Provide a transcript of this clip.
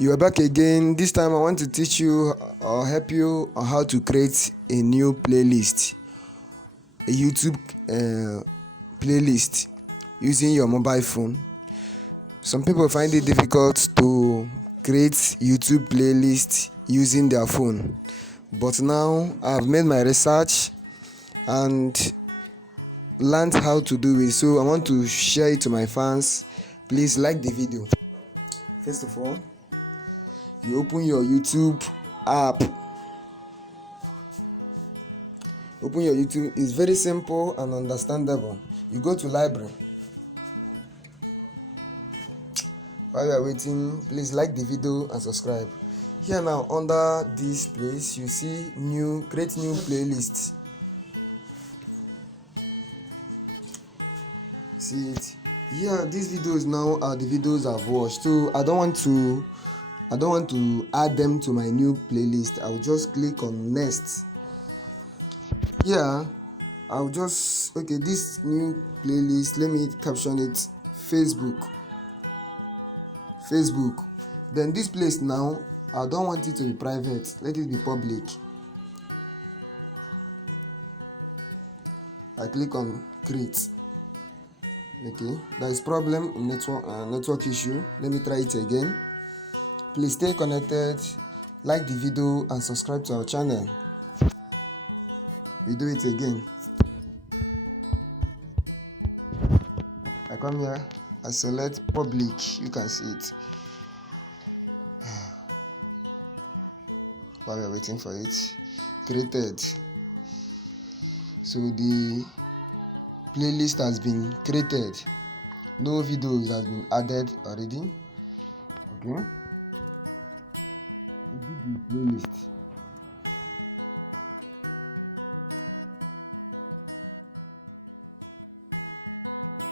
You are back again. This time I want to teach you or help you on how to create a new playlist, a YouTube playlist using your mobile phone. Some people find it difficult to create YouTube playlist using their phone, but now I've made my research and learned how to do it, so I want to share it to my fans. Please like the video. First of all, you open your YouTube app. Open your YouTube. It's very simple and understandable. You go to library. While you are waiting, please like the video and subscribe. Here now, under this place, you see create new playlist. See it here. These videos now are the videos I've watched, so I don't want to add them to my new playlist. I'll just click on next. Here I'll just this new playlist, let me caption it Facebook. Then this place now, I don't want it to be private, let it be public. I click on create. There is problem in network issue. Let me try it again. Please stay connected, like the video and subscribe to our channel. We do it again. I come here, I select public. You can see it. While we are waiting for it, created. So the playlist has been created. No videos has been added already. We did the playlist.